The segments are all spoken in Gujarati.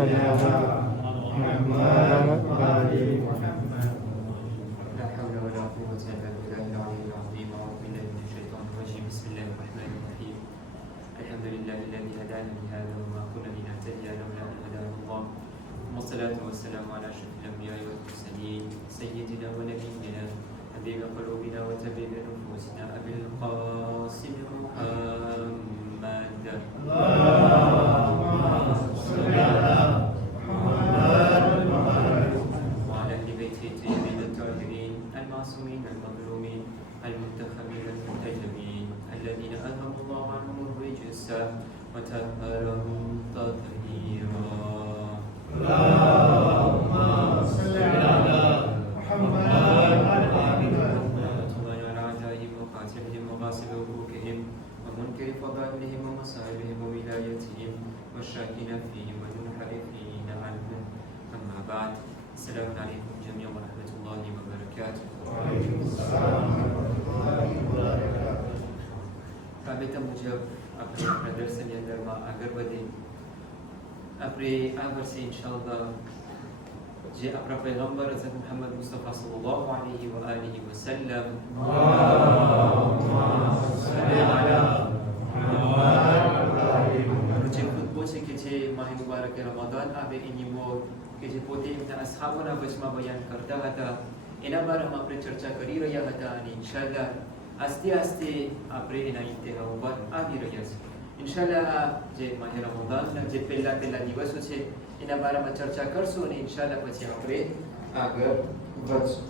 صل على محمد وآل محمد. لا حول ولا قوة إلا بالله العلي العظيم. أعوذ بالله من الشيطان الرجيم. بسم الله الرحمن الرحيم. الحمد لله الذي هدانا لهذا وما كنا لنهتدي لولا أن هدانا الله. والصلاة والسلام على أشرف الأنبياء والمرسلين سيدنا ونبينا حبيب قلوبنا وطبيب نفوسنا أبي القاسم محمد. اللهم صل على محمد وعلى أهل بيته الطيبين الطاهرين المعصومين المظلومين المنتخبين المنتجبين الذين أذهب الله عنهم الرجس وطهرهم تطهيرا. اللهم صل على محمد وآل محمد. الله على أعدائهم وقاتلهم وغاسل وفوكهم ومنكر فضائلهم ومصائبهم وولايتهم والشاكين فيهم والمنحرفين عنهم. أما بعد، السلام عليكم جميعا ورحمة الله وبركاته. وعليكم السلام ورحمة الله وبركاته. राबता मुजब अपने प्रदर्शन के अंदर में आगे बढ़े अपने आ वर्षे इंशाअल्लाह जे अपना पैगंबर हज़रत मोहम्मद मुस्तफ़ा सल्लल्लाहु अलैहि व आलिहि वसल्लम જે ખુતબો છે કે જે માહ મુબારક રમઝાન આવે એની મોર કે જે પોતે એમના અસહાબોના વચમાં બયાન કરતા હતા એના બારામાં આપણે ચર્ચા કરી રહ્યા હતા અને ઇન્શાઅલ્લાહ આસ્તે આસ્તે આપણે એના ઇન્તહા ઉપર આવી રહ્યા છીએ. ઇન્શાઅલ્લાહ આ જે માહ રમઝાનના જે પહેલા દિવસો છે એના બારામાં ચર્ચા કરશું અને ઇન્શાઅલ્લાહ પછી આપણે આગળ વધશું.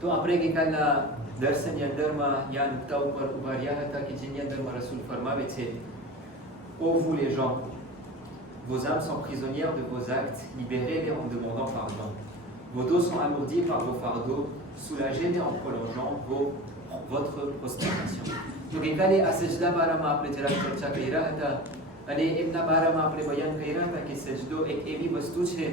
તો આપણે ગઈકાલના દર્શનની અંદરમાં યા નુક્તા ઉપર ઉભા રહ્યા હતા કે જેની અંદરમાં રસૂલ ફરમાવે છે: Ô vous les gens, vos âmes sont prisonnières de vos actes, libérez-les en demandant pardon. Vos dos sont alourdis par vos fardeaux, soulagez-les en prolongeant votre prosternation. તો ગઈકાલે આ સજદા બારામાં આપણે જરાક ચર્ચા કર્યા હતા અને એમના બારામાં આપણે બયાન કર્યા હતા કે સજદો એક એવી વસ્તુ છે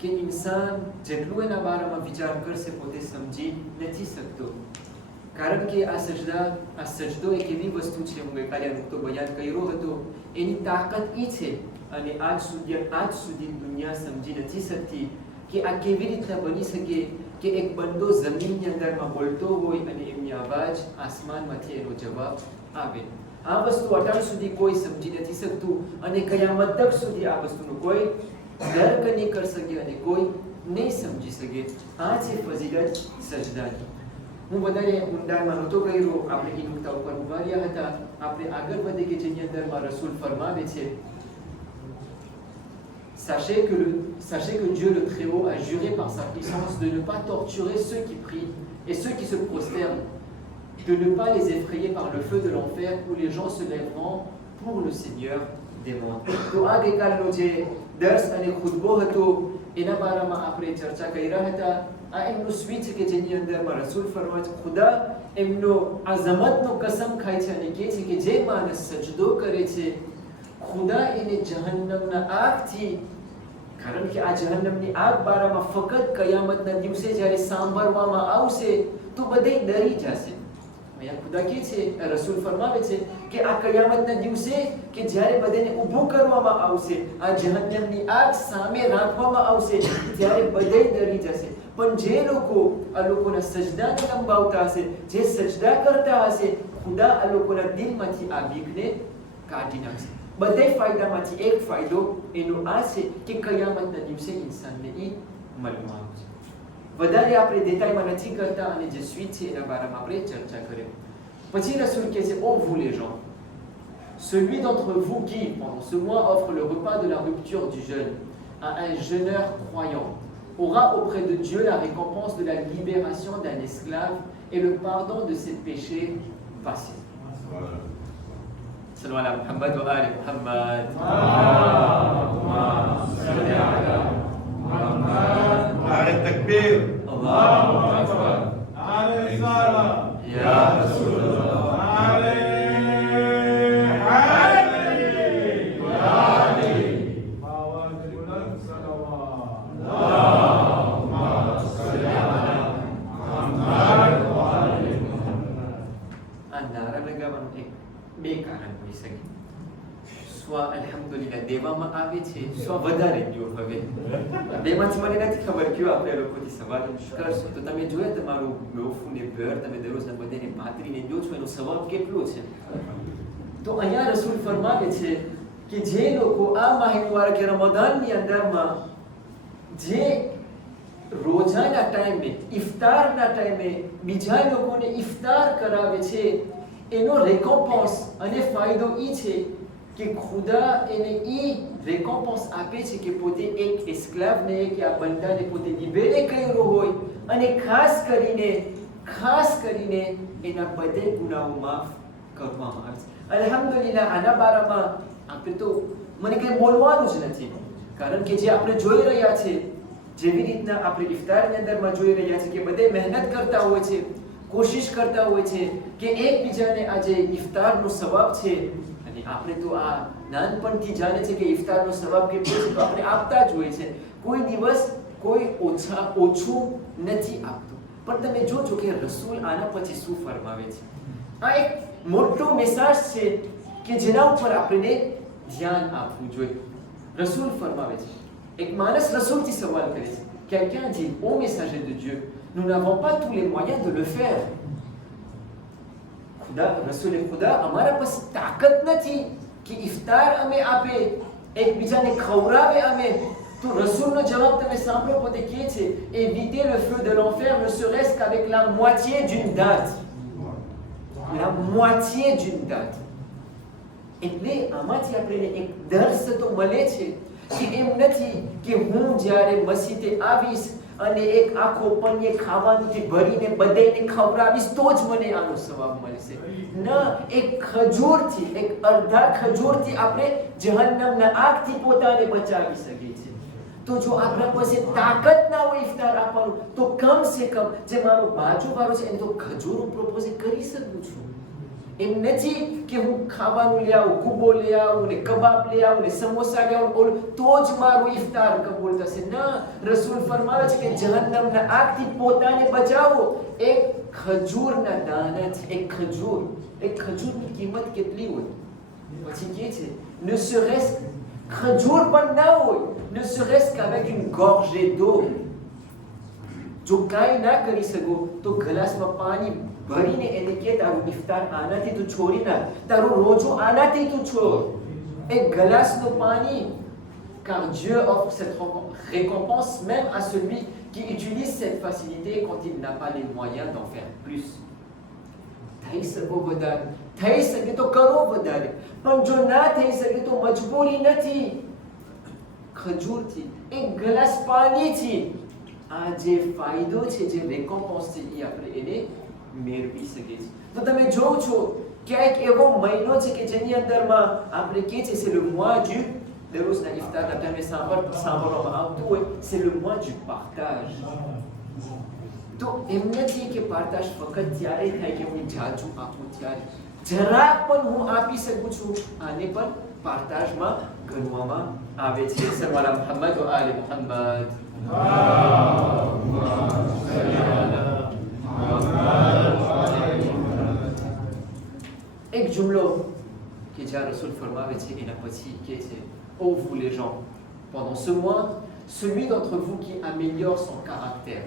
કે ઇન્સાન જેટલું એના બારામાં વિચાર કરશે પોતે સમજી નથી શકતો. કારણ કે આ સજદો એક એવી વસ્તુ છે, હું ગઈકાલે નુકતો બયાન કર્યો હતો, એની તાકાત એ છે અને આજ સુધી દુનિયા સમજી નથી શકતી કે આ કેવી રીતના બની શકે કે એક બંદો જમીનની અંદરમાં બોલતો હોય અને એમની અવાજ આસમાનમાંથી એનો જવાબ આવે. આ વસ્તુ અટાણ સુધી કોઈ સમજી નથી શકતું અને કયામત તક સુધી આ વસ્તુનું કોઈ દર્ક નહીં કરી શકે અને કોઈ નહીં સમજી શકે. આ છે ફઝીલત સજદાની. હું વધારે ઊંડાણમાં નહોતો ગયો, આપણે એ નુક્તા ઉપર ઉભા રહ્યા હતા. આપણે આગળ વધે કે જેની અંદરમાં રસૂલ ફરમાવે છે: Sachez que Dieu le Très-Haut a juré par sa puissance de ne pas torturer ceux qui prient et ceux qui se prosternent, de ne pas les effrayer par le feu de l'enfer où les gens se lèveront pour le Seigneur des mondes. તો આ ગઈકાલનો જે દર્સ અને ખુતબો હતો એના બારામાં આપણે ચર્ચા કર્યા હતા. આ એમનું સ્વીચ કે જેની અંદરમાં રસૂલ ફરમાવે છે ખુદા એમનો અઝમતનો કસમ ખાય છે અને કહે છે કે જે માણસ સજદો કરે છે ખુદા એને જહન્નમના આગથી, કારણ કે આ જહન્નમની આગ બારામાં ફક્ત કયામતના દિવસે જ્યારે સાંભળવામાં આવશે તો બધે ડરી જશે. અહીંયા ખુદા કહે છે, રસૂલ ફરમાવે છે કે આ કયામતના દિવસે કે જ્યારે બધાને ઊભું કરવામાં આવશે, આ જહન્નમની આગ સામે રાખવામાં આવશે ત્યારે બધે ડરી જશે. પણ જે લોકો આ લોકોના સજદાને લંબાવતા હશે, જે સજદા કરતા હશે, ખુદા આ લોકોના દિલમાંથી આ બીકને કાઢી નાખશે. બધે ફાયદામાંથી એક ફાયદો એનો આ છે કે કયામતના દિવસે ઇન્સાનને એ મળવાનું છે. વધારે આપણે détailમાં નથી કરતા અને જે સ્વીચ છે એના બારામાં આપણે ચર્ચા કરી. પછી રસૂલ કહે છે: Ô vous les gens, celui d'entre vous qui, pendant ce mois, offre le repas de la rupture du jeûne à un jeûneur croyant, aura auprès de Dieu la récompense de la libération d'un esclave et le pardon de ses péchés passés. صلوا على محمد وآل محمد. اللهم صل على محمد. نعرة التكبير. الله أكبر. نعرة الصلاة. يا رسول الله. نعرة علي. يا علي. فواجب لك صلوات. اللهم صل على محمد وآل محمد. આ નારા લગાવવાનું એક બે કારણ હોઈ શકે. સ્વા અલ્હમ્દુલિલ્લાહ દેવામાં આવે છે, સ્વા વધારે ગયો. હવે બેમાંથી મને નથી ખબર કયો આપણે લોકોથી સવાલ કરશો તો તમે જોયે તમારું લોફુને ઘર તમે દરરોજના બધાને પાતરીને દો છો, એનો સવાબ કેટલો છે. તો અહીંયા રસૂલ ફરમાવે છે કે જે લોકો આ માહિ મુબારક રમઝાનની અંદરમાં જે રોજાના ટાઈમે ઇફતારના ટાઈમે બીજા લોકોને ઇફતાર કરાવે છે, એનો રેકોમ્પોન્સ અને ફાયદો એ છે કે ખુદા એને એ રેકોમ્પોન્સ આપે છે કે પોતે એક એસ્ક્લાવને કે આ બંદાને પોતે લિબેરે કર્યો હોય અને ખાસ કરીને એના બધે ગુનાઓ માફ કરવામાં આવે છે. અલ્હમ્દુલિલ્લાહ આના બારામાં આપણે તો મને કંઈ બોલવાનું જ નથી, કારણ કે જે આપણે જોઈ રહ્યા છે, જેવી રીતના આપણે ઇફતારની અંદરમાં જોઈ રહ્યા છે કે બધે મહેનત કરતા હોય છે, કોશિશ કરતા હોય છે કે એકબીજાને આજે ઇફતારનો સવાબ છે, અને આપણે તો આ નાનપણથી જાણે છે કે ઇફતારનો સવાબ કેટલો છે, તો આપણે આપતા જ હોય છે. કોઈ દિવસ કોઈ ઓછું નથી આપતું. પણ તમે જોજો કે રસૂલ આના પછી શું ફરમાવે છે. આ એક મોટો મેસેજ છે કે જેના ઉપર આપણે ધ્યાન આપવું જોઈએ. રસૂલ ફરમાવે છે, એક માણસ રસૂલથી સવાલ કરે છે, quelqu'un dit ô messager de Dieu, nous n'avons pas tous les moyens de le faire. રસૂલે ખુદા અમારા પાસે તાકાત નથી કે ઇફતાર અમે આપે, એકબીજાને ખવડાવે અમે. તો રસૂલનો જવાબ તમે સાંભળો, પોતે કહે છે éviter le feu de l'enfer ne serait-ce qu'avec la moitié d'une date. La moitié d'une date. એટલે આમાંથી આપણને એક દર્શ તો મળે છે કે એમ નથી કે હું જ્યારે મસ્જિદે આવીશ અને એક આખો પન્યે ખાવાનુંથી ભરીને બધાને ખવડાવીશ તો જ મને આનો સવાબ મળશે. ના, એક ખજૂરથી, એક અડધા ખજૂરથી આપણે જહન્નમના આગથી પોતાને બચાવી શકીએ છીએ. તો જો આપણા પાસે તાકાત ના હોય ઇફતાર આપવાનું, તો કમ સે કમ જે મારો બાજુવાળો છે એને તો ખજૂર પ્રપોઝ કરી શકું છું. એમ નથી કે હું ખાવાનું લઈ આવું, કુબો લઈ આવું ને કબાબ લઈ આવું ને સમોસા લઈ આવું બોલું તો જ મારું ઇફતાર કબૂલ થશે. ના, રસૂલ ફરમાવે છે કે જહન્નમના આગથી પોતાને બચાવો એક ખજૂરના દાનાથી. એક ખજૂરની કિંમત કેટલી હોય? પછી કે છે ne serait-ce ખજૂર પણ ના હોય, ne serait-ce qu'avec une gorgée d'eau. જો કાંઈ ના કરી શકો તો ગ્લાસમાં પાણી ભરીને એને કે તારું ઇફતાર આનાથી તું છોડી નાખ, તારું રોજો આનાથી તું છોડ. એક ગ્લાસનું પાણી, car Dieu offre cette récompense même à celui qui utilise cette facilité quand il n'a pas les moyens d'en faire plus. થઈ શકો વધારે, થઈ શકે તો કરો વધારે, પણ જો ના થઈ શકે તો મજબૂરી નથી. ખજૂરથી, એક ગ્લાસ પાણીથી આ જે ફાયદો છે, જે રેકોમ્પોન્સ છે, એ આપણે એને મેળવી શકીએ છીએ. તો તમે જોવો છો ક્યાંક એવો મહિનો છે કે જેની અંદરમાં આપણે કહે છે c'est le mois du, દરરોજના ઇફતારના ટાઈમે સાંભળવામાં આવતું હોય, c'est le mois du partage. તો એમ નથી કે પાર્tage ફક્ત ત્યારે થાય કે હું જાજુ આપું ત્યારે, જરાક પણ હું આપી શકું છું, આને પણ પાર્ટાજમાં ગણવામાં આવે છે. સલ્લલ્લાહુ અલા મુહમ્મદ વ આલે મુહમ્મદ. એક જુમલો કે જ્યાં રસૂલ ફરમાવે છે એના પછી કે છે ô vous les gens, pendant ce mois, celui d'entre vous qui améliore son caractère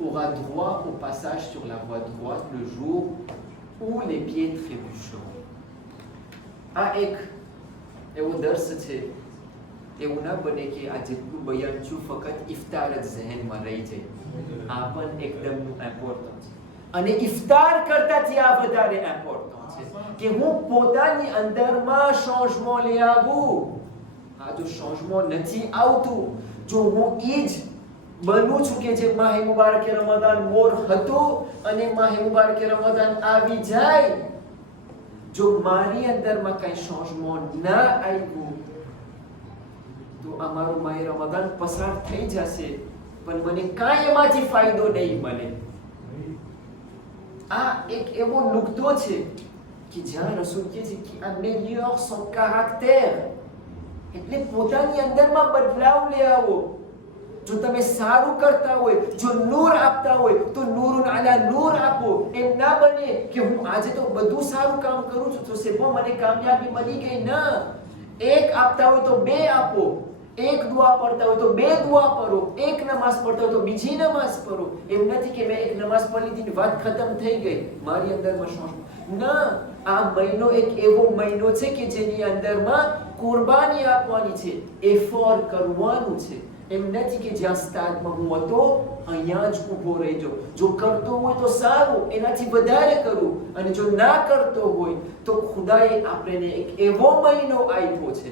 aura droit au passage sur la voie droite le jour où les pieds trébucheront. આ એક એવો દર્શ છે, એવું ના બને કે આ જેટલું બયાન છું ફક્ત ઇફતાર જ ઝહેનમાં રહી જાય. આ પણ એકદમનું ઇમ્પોર્ટન્ટ છે, અને ઇફતાર કરતાથી આ વધારે ઇમ્પોર્ટન્ટ છે કે હું પોતાની અંદરમાં ચેન્જમેન્ટ લઈ આવું. આ જો ચેન્જમેન્ટ નથી આવતું, જો હું એ જ બનું છું કે જે માહે મુબારક રમઝાન મોર હતો અને માહે મુબારક રમઝાન આવી જાય, જો મારી અંદરમાં કઈ ચેન્જમેન્ટ ના આવ્યું તો અમારું માહે રમઝાન પસાર થઈ જશે, પણ મને કાંઈ એમાંથી ફાયદો નહીં મળે. આ એક એવો નુકતો છે કે જ્યાં રસૂલ કહે છે કે améliore son caractère, એટલે પોતાની અંદરમાં બદલાવ લઈ આવો. જો તમે સારું કરતા હોય, જો નૂર આપતા હોય તો નૂરુન અલા નૂર આપો. એમ ના બને કે હું આજે તો બધું સારું કામ કરું છું તો સેબો મને કામયાબી મળી ગઈ. ના, એક આપતા હોય તો બે આપો, એક દુઆ પડતા હોય તો બે દુઆ પઢો, એક નમાઝ પડતા હોય તો બીજી નમાઝ પઢો. એમ નથી કે મેં એક નમાઝ પઢી લીધી વાત ખતમ થઈ ગઈ, મારી અંદરમાં શું ના. આ મહિનો એક એવો મહિનો છે કે જેની અંદરમાં કુરબાની આપવાની છે, એફોર્ટ કરવાનું છે. એમ નથી કે જ્યાં સ્ટાર્ટમાં હું હતો અહીંયા જ ઊભો રહી જાઉં. જો કરતો હોય તો સારું, એનાથી વધારે કરું, અને જો ના કરતો હોય તો ખુદાએ આપણને એક એવો મહિનો આપ્યો છે.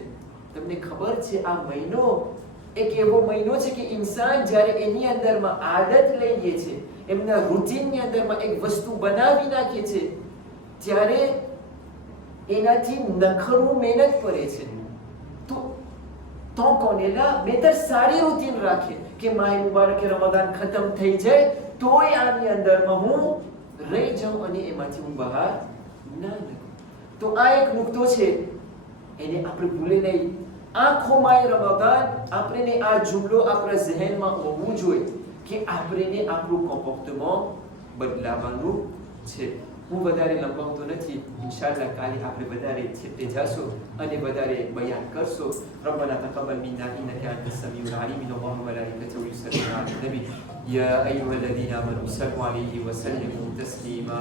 તમને ખબર છે આ મહિનો એક એવો મહિનો છે કે ઇન્સાન જ્યારે એની અંદરમાં આદત લઈ લે છે, એમના રૂટીનની અંદરમાં એક વસ્તુ બનાવી નાખે છે, ત્યારે એનાથી નખરું મહેનત કરે છે. તો કોનેલા બેતર સારી રૂટીન રાખે કે માહે મુબારક રમઝાન ખતમ થઈ જાય તોય આની અંદરમાં હું રહી જાઉં અને એમાંથી હું બહાર ના નીકળું. તો આ એક મુદ્દો છે, એને આપણે ભૂલે નહીં. આંખોમાં રમઝાન, આપણે આ જુમલો આપણા ઝહેનમાં હોવું જોઈએ કે આપણે આપણું કોમ્પોર્ટમેન્ટ બદલાવાનું છે. હું વધારે લંબાવતો નથી. ઇન્શાઅલ્લાહ કાલે આપણે વધારે છેટે જાશું અને વધારે બયાન કરશું. રબ્બના તaqabbal minna innaka antas samiul alim. Allahu wa malaikatahu yusalluna ala nabi ya ayyuhalladhina amanu sallu alayhi wa sallimu taslima.